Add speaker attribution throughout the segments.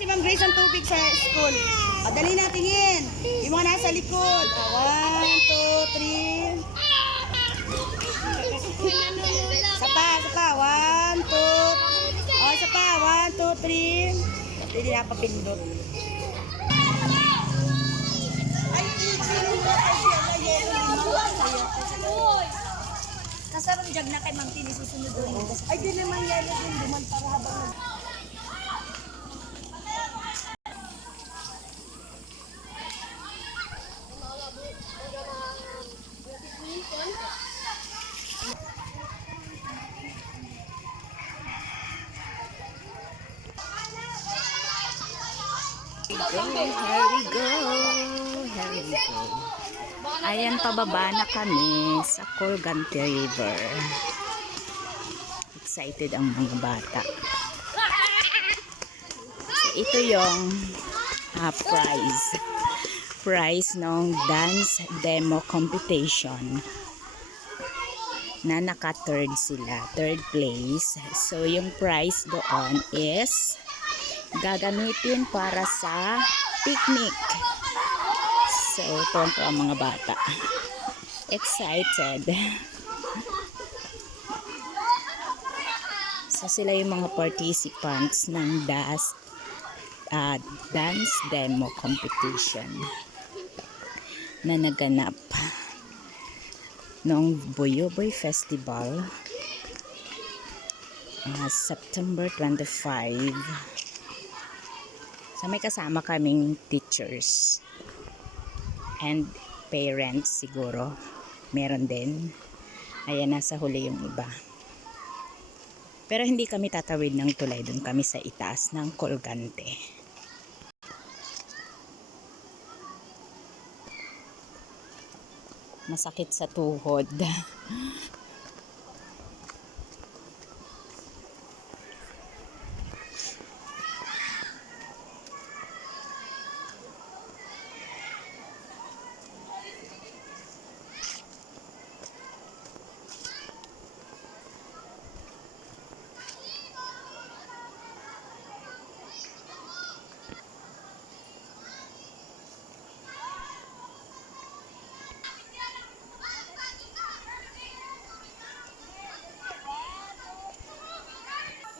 Speaker 1: si Ma'am Grace ng tubig sa school. O, dali na, tingin. Yung mga nasa likod. One, two, three. Isa pa, isa pa. One, two. O, isa pa. One, two, three. Hindi na papindot.
Speaker 2: Kasarong jag na kay Mang Tini susunod doon.
Speaker 1: Ay, di naman yan. Duman para habang
Speaker 3: Here we go. Here we go. Ayan, pababa na kami sa Colgante River. Excited ang mga bata. So, ito yung ah, prize. Prize ng dance demo competition na naka-third sila. Third place. So, yung prize doon is gagamitin para sa picnic. So, tonto ang mga bata. Excited. So, sila yung mga participants ng DAS, ah, Dance Demo Competition na naganap noong Boyoboy Festival ah, September 25 So may kasama kaming teachers and parents siguro. Meron din. Ayan, nasa huli yung iba. Pero hindi kami tatawid ng tulay. Doon kami sa itaas ng Colgante. Masakit sa tuhod.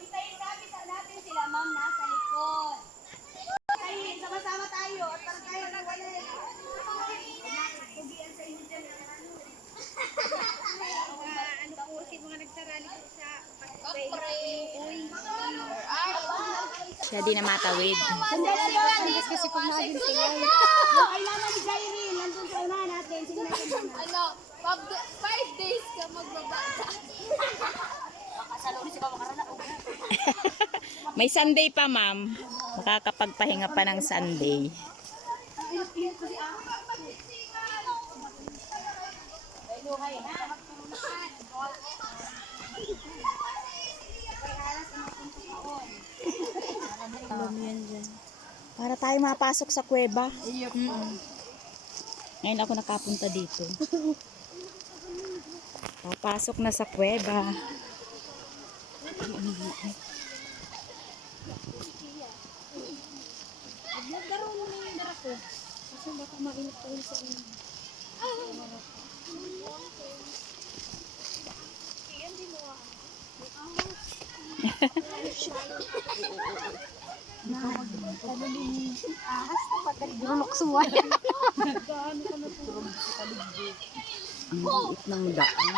Speaker 2: Hintayin natin natin sila, ma'am, nasa likod.
Speaker 1: Ay, sama-sama tayo. At para tayo na wala. Tugian sa inyo dyan.
Speaker 2: ano po si mga nagsarali ko sa
Speaker 3: Siya di na matawid.
Speaker 1: Sandali lang. Hindi kasi kung naging sila. Yung kailangan ni Jairil, nandun sa una natin.
Speaker 2: Ano, five, days ka magbabata.
Speaker 3: May Sunday pa, ma'am. Makakapagpahinga pa ng Sunday. Para tayo mapasok sa kuweba. Ngayon ako nakapunta dito. Papasok na sa kuweba. Ang liit ng daan.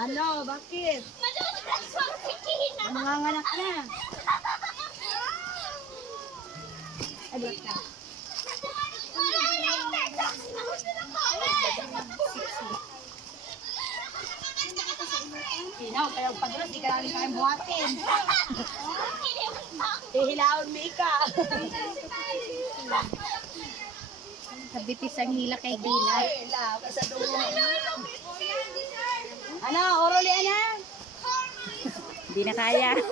Speaker 1: Ano, bakit? Nanganganak na. Abot ka. Sinaw, kaya pag di ka namin kayang buhatin. Ihilaon mo ika.
Speaker 2: Habitis ang hila kay
Speaker 1: ka sa dulo. Ano, oroli ana?
Speaker 3: Hindi na kaya.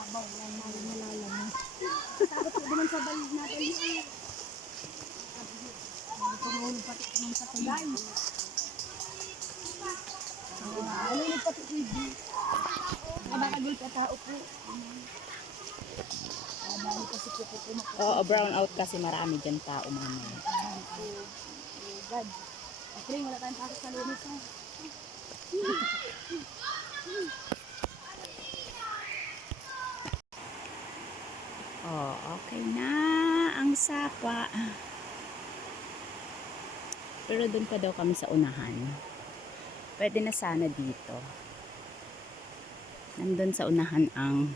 Speaker 1: Babaw lang namin malalam. Takot ko naman sa balig natin. Tumulong pati ng katagay. Ano yung pati ibi? Nakakagul ka tao po. Dahil kasi po po po
Speaker 3: Oo, brown out kasi marami dyan tao mamaya.
Speaker 1: God. Actually, wala tayong pasok sa lumis ha.
Speaker 3: Oh, okay na ang sapa. Pero doon pa daw kami sa unahan. Pwede na sana dito. Nandun sa unahan ang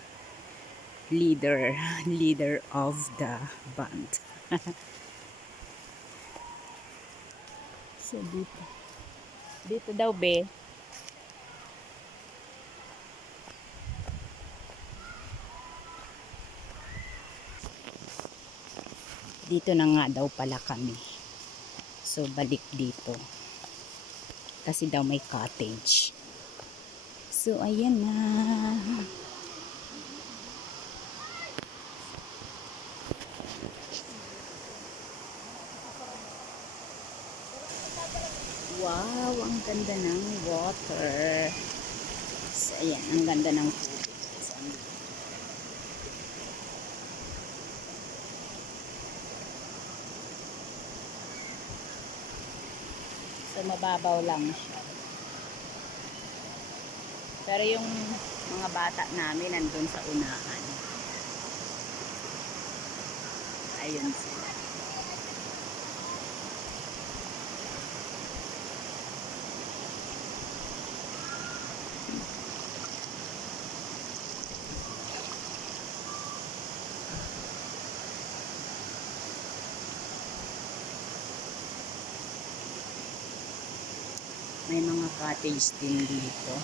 Speaker 3: leader, leader of the band. so dito. Dito daw be. Dito na nga daw pala kami. So balik dito. Kasi daw may cottage. So ayan na. Wow, ang ganda ng water. So, ayan, ang ganda ng tubig. So, ang- So, mababaw lang siya. Pero yung mga bata namin nandun sa unahan. Ayun sila. May mga cottage din dito.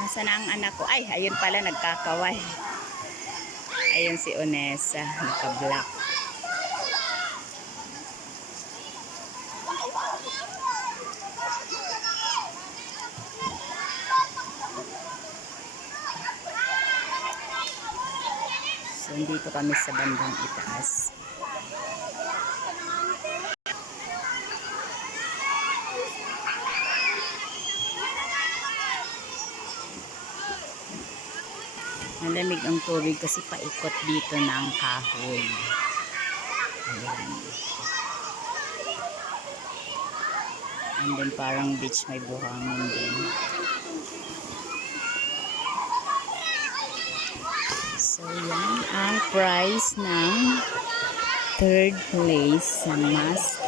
Speaker 3: Nasaan na ang anak ko? Ay, ayun pala, nagkakaway. Ayun si Onesa, naka-black. So, dito kami sa bandang itaas. Malamig ang tubig kasi paikot dito ng kahoy. Ayan. And then parang beach may buhangin din. So yan ang prize ng third place sa mass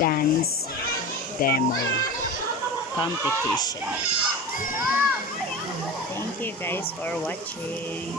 Speaker 3: dance demo competition. Thank you guys for watching.